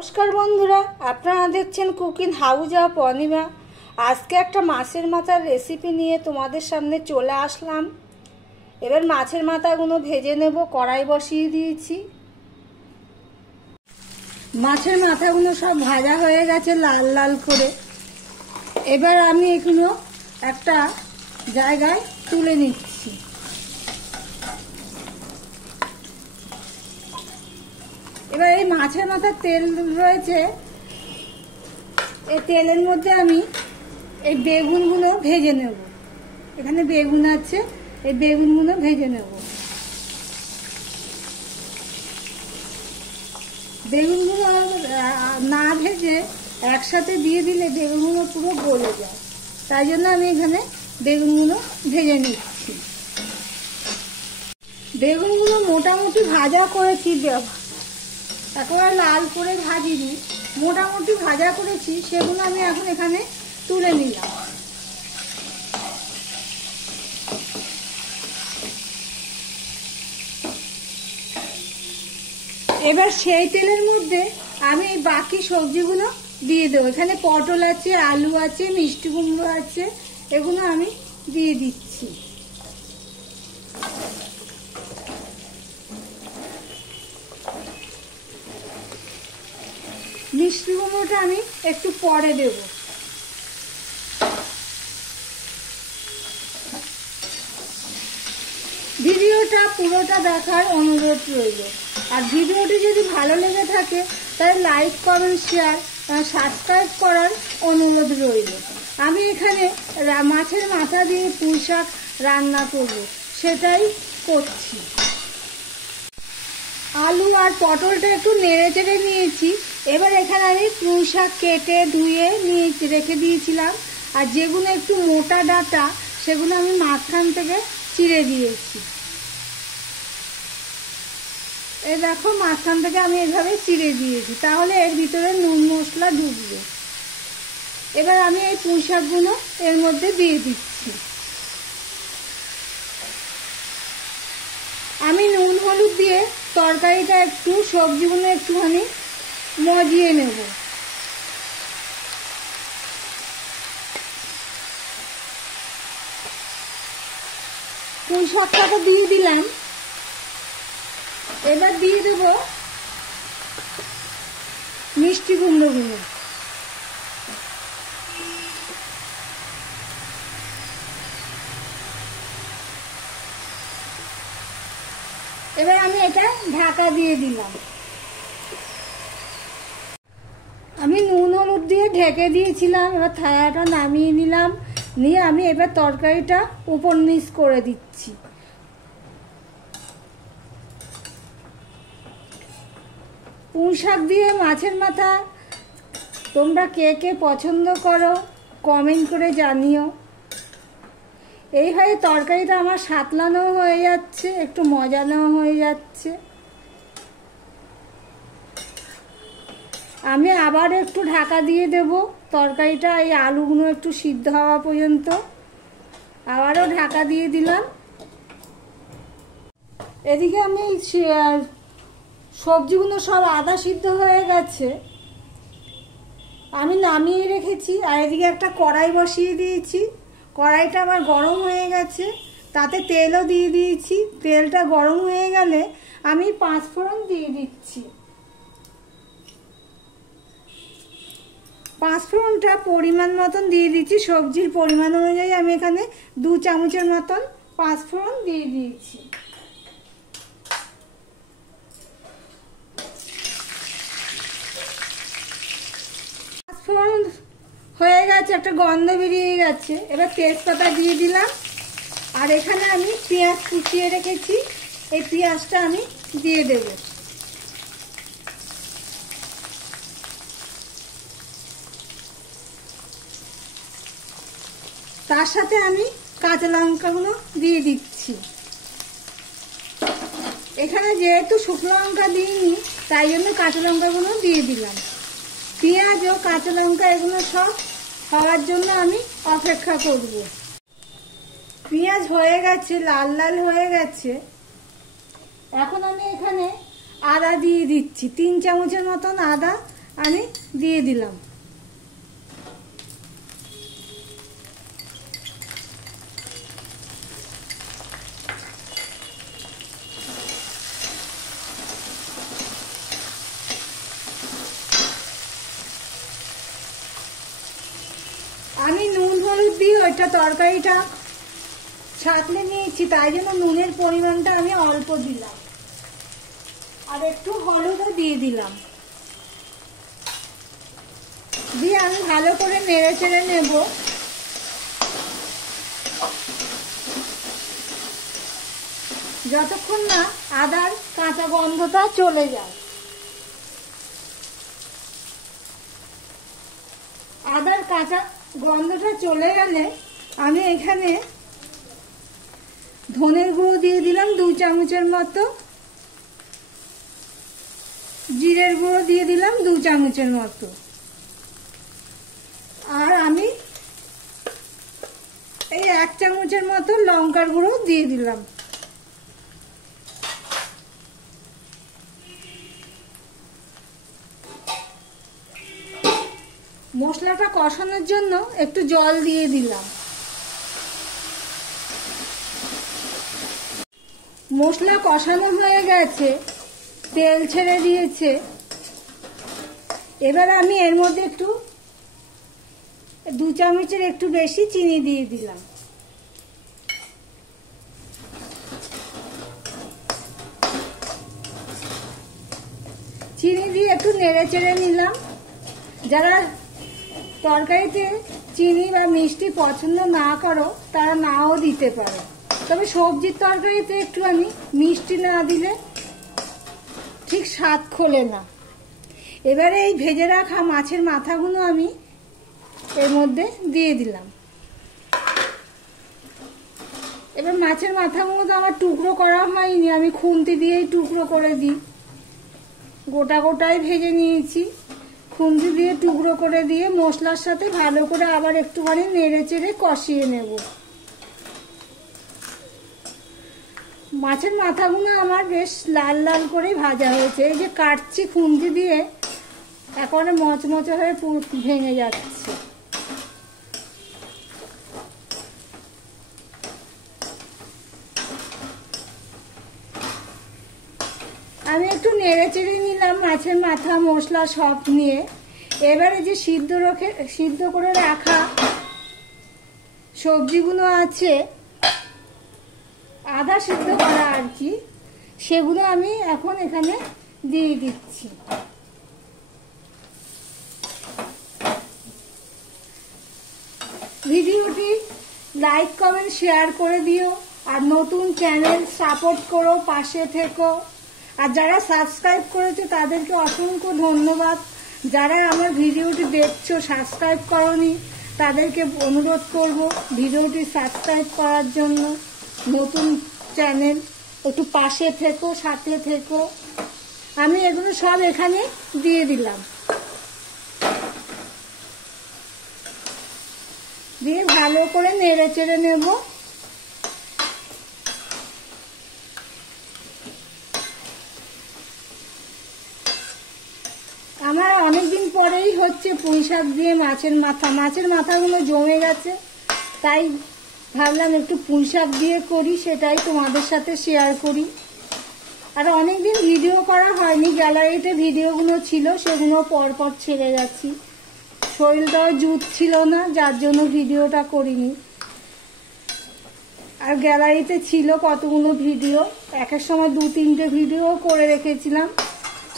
নমস্কার বন্ধুরা, আপনারা দেখছেন কুকিং হাউস অফ অনিমা। আজকে একটা মাছের মাথার রেসিপি নিয়ে তোমাদের সামনে চলে আসলাম। এবার মাছের মাথাগুলো ভেজে নেব। কড়াই বসিয়ে দিয়েছি। মাছের মাথাগুলো সব ভাজা হয়ে গেছে লাল লাল করে। এবার আমি এগুলো একটা জায়গায় তুলে নিচ্ছি। এবার এই মাছের মাথার তেল রয়েছে, এই তেলের মধ্যে আমি এই বেগুনগুলো ভেজে নেব। এখানে বেগুন আছে, এই বেগুনগুলো ভেজে নেব। বেগুনগুলো না ভেজে একসাথে দিয়ে দিলে বেগুনগুলো পুরো গলে যায়, তাই জন্য আমি এখানে বেগুনগুলো ভেজে নিচ্ছি। বেগুনগুলো মোটামুটি ভাজা করেছি, একেবারে লাল করে ভাজিনি, মোটামুটি ভাজা করেছি। সেগুলো আমি এখন এখানে তুলে নিলাম। এবার সেই তেলের মধ্যে আমি এই বাকি সবজিগুলো দিয়ে দেবো। এখানে পটল আছে, আলু আছে, মিষ্টি কুমড়ো আছে, এগুলো আমি দিয়ে দিচ্ছি। মিষ্টি কুমড়োটা আমি একটু পরে দেব। ভিডিওটা পুরোটা দেখার অনুরোধ রইল। আর ভিডিওটি যদি ভালো লেগে থাকে তাহলে লাইক, কমেন্ট, শেয়ার, সাবস্ক্রাইব করার অনুরোধ রইল। আমি এখানে মাছের মাথা দিয়ে পুঁই শাক রান্না করব, সেটাই করছি। আলু আর পটলটা একটু নেড়ে চেড়ে নিয়েছি। এবার এখানে আমি পুঁই শাক কেটে ধুয়ে নিয়ে রেখে দিয়েছিলাম, আর যেগুলো একটু মোটা ডাঁটা সেগুলো আমি মাঝখান থেকে চিড়ে দিয়েছি। এই দেখো, মাঝখান থেকে আমি এভাবে চিড়ে দিয়েছি, তাহলে এর ভিতরে নুন মশলা ঢুকবে। এবার আমি এই পুঁই শাকগুলো এর মধ্যে দিয়ে দিচ্ছি। আমি নুন হলুদ দিয়ে তরকারিটা একটু, সবজিগুলো একটুখানি মজিয়ে নেব। পুঁই শাকটাকে দিয়ে দিলাম। এবার দিয়ে দেব মিষ্টি কুমড়োগুলো। এবার আমি এটা ঢাকা দিয়ে দিলাম। আমি নুন হলুদ দিয়ে ঢেকে দিয়েছিলাম। এবার থালাটা নামিয়ে নিলাম, নিয়ে আমি এবার তরকারিটা উপর নিচ করে দিচ্ছি। পুঁই শাক দিয়ে মাছের মাথা তোমরা কে কে পছন্দ করো কমেন্ট করে জানিও। এইভাবে তরকারিটা আমার সাতলানো হয়ে যাচ্ছে, একটু মজানো হয়ে যাচ্ছে। আমি আবার একটু ঢাকা দিয়ে দেব তরকারিটা, এই আলুগুলো একটু সিদ্ধ হওয়া পর্যন্ত। আবারও ঢাকা দিয়ে দিলাম। এদিকে আমি সবজিগুলো সব আধা সিদ্ধ হয়ে গেছে, আমি নামিয়ে রেখেছি। আর এদিকে একটা কড়াই বসিয়ে দিয়েছি। কড়াইটা আমার গরম হয়ে গেছে, তাতে তেলও দিয়ে দিয়েছি। তেলটা গরম হয়ে গেলে আমি 5 ফোড়ন দিয়ে দিচ্ছি। 5 ফোড়নটা পরিমাণ মতন দিয়ে দিচ্ছি। সবজির পরিমাণ অনুযায়ী আমি এখানে 2 চামচের মতন 5 ফোড়ন দিয়ে দিয়েছি। ফোড়ন হয়ে গেছে, একটা গন্ধ বেরিয়ে গেছে। এবার তেজপাতা দিয়ে দিলাম। আর এখানে আমি পেঁয়াজ কুচিয়ে রেখেছি, এই পেঁয়াজটা আমি দিয়ে দেব। তার সাথে আমি কাঁচা লঙ্কাগুলো দিয়ে দিচ্ছি। এখানে যেহেতু শুকনো লঙ্কা দিইনি, তাই জন্য কাঁচা লঙ্কাগুলো দিয়ে দিলাম। পেঁয়াজ ও কাঁচা লঙ্কা এগুলো সব হওয়ার জন্য আমি অপেক্ষা করব। পেঁয়াজ হয়ে গেছে, লাল লাল হয়ে গেছে। এখন আমি এখানে আদা দিয়ে দিচ্ছি, 3 চামচের মতন আদা আমি দিয়ে দিলাম। আমি নুন হলুদ দিয়ে ওইটা তরকারিটা ছাঁকলে নিয়েছি, তাই জন্য নুনের পরিমাণটা আমি অল্প দিলাম, আর একটু হলুদও দিয়ে দিলাম। দিয়ে আমি ভালো করে নেড়ে চেড়ে নেব। যতক্ষণ না আদার কাঁচা গন্ধটা চলে যায়। আদার কাঁচা গন্ধটা চলে গেলে আমি এখানে ধনের গুঁড়ো দিয়ে দিলাম 2 চামচের মতো, জিরের গুঁড়ো দিয়ে দিলাম 2 চামচের মতো, আর আমি এই 1 চামচের মতো লঙ্কার গুঁড়ো দিয়ে দিলাম। মশলাটা কষানোর জন্য একটু জল দিয়ে দিলাম। মশলা কষানো হয়ে গেছে, তেল ছেড়ে দিয়েছে। এবার আমি এর মধ্যে একটু 2 চামচের একটু বেশি চিনি দিয়ে দিলাম। চিনি দিয়ে একটু নেড়ে চেড়ে নিলাম। যারা তরকারিতে চিনি বা মিষ্টি পছন্দ না করো তারা নাও দিতে পারো, তবে সবজির তরকারিতে একটু আমি মিষ্টি না দিলে ঠিক স্বাদ খোলে না। এবারে এই ভেজে রাখা মাছের মাথাগুলো আমি এর মধ্যে দিয়ে দিলাম। এবার মাছের মাথাগুলো তো আমার টুকরো করা হয়নি, আমি খুন্তি দিয়েই টুকরো করে দিই। গোটা গোটাই ভেজে নিয়েছি, খুন্তি দিয়ে টুকরো করে দিয়ে মশলার সাথে ভালো করে আবার একটুখানি নেড়ে চেড়ে কষিয়ে নেব। মাছের মাথাগুলো আমার বেশ লাল লাল করে ভাজা হয়েছে। এই যে কাটছি খুন্তি দিয়ে, একেবারে মচমচে হয়ে ভেঙে যাচ্ছে। আমি একটু নেড়ে চেড়ে নিলাম মাছের মাথা মশলা সব নিয়ে। এবারে যে সিদ্ধ করে রাখা সবজিগুলো আছে, আধা সিদ্ধ করা আর কি, সেগুলো আমি এখন এখানে দিয়ে দিচ্ছি। ভিডিওটি লাইক কমেন্ট শেয়ার করে দিও, আর নতুন চ্যানেল সাপোর্ট করো, পাশে থেকো। আর যারা সাবস্ক্রাইব করেছে তাদেরকে অসংখ্য ধন্যবাদ। যারা আমার ভিডিওটি দেখছো সাবস্ক্রাইব করোনি তাদেরকে অনুরোধ করব ভিডিওটি সাবস্ক্রাইব করার জন্য। নতুন চ্যানেল, একটু পাশে থেকো, সাথে থেকো। আমি এগুলো সব এখানে দিয়ে দিলাম, দিয়ে ভালো করে নেড়ে চেড়ে নেব। আমার অনেকদিন পরেই হচ্ছে পুঁই শাক দিয়ে মাছের মাথাগুলো জমে গেছে, তাই ভাবলাম একটু পুঁই শাক দিয়ে করি, সেটাই তোমাদের সাথে শেয়ার করি। আর অনেকদিন ভিডিও করা হয়নি, গ্যালারিতে ভিডিওগুলো ছিল সেগুলো পরপর ছেড়ে যাচ্ছি। শরীরটাও জুত ছিল না, যার জন্য ভিডিওটা করিনি। আর গ্যালারিতে ছিল কতগুলো ভিডিও, এক এক সময় 2-3টে ভিডিও করে রেখেছিলাম,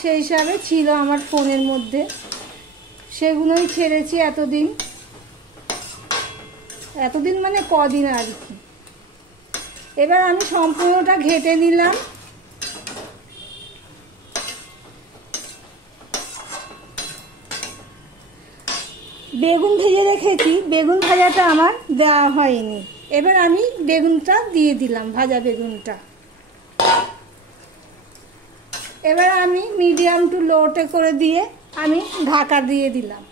সেই হিসাবে ছিল আমার ফোনের মধ্যে, সেগুলোই ছেড়েছি এতদিন মানে কদিন আর কি। এবার আমি সম্পূর্ণটা ঘেটে নিলাম। বেগুন ভেজে রেখেছি, বেগুন ভাজাটা আমার দেওয়া হয়নি। এবার আমি বেগুনটা দিয়ে দিলাম, ভাজা বেগুনটা। এবার আমি মিডিয়াম টু লোতে করে দিয়ে আমি ঢাকা দিয়ে দিলাম।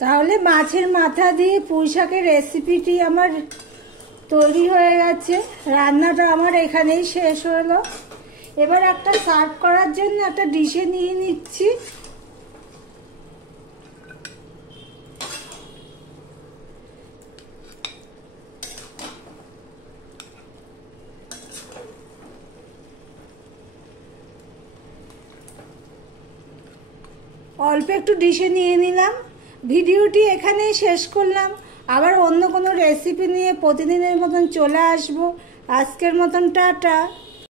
তাহলে মাছের মাথা দিয়ে পুঁই শাকের রেসিপিটি আমার তৈরি হয়ে গেছে। রান্নাটা আমার এখানেই শেষ হলো। এবার একটা সার্ভ করার জন্য একটা ডিশে নিয়ে নিচ্ছি। অল্প একটু ডিশে নিয়ে নিলাম। ভিডিওটি এখানেই শেষ করলাম। আবার অন্য কোনো রেসিপি নিয়ে প্রতিদিনের মতন চলে আসবো। আজকের মতন টাটা।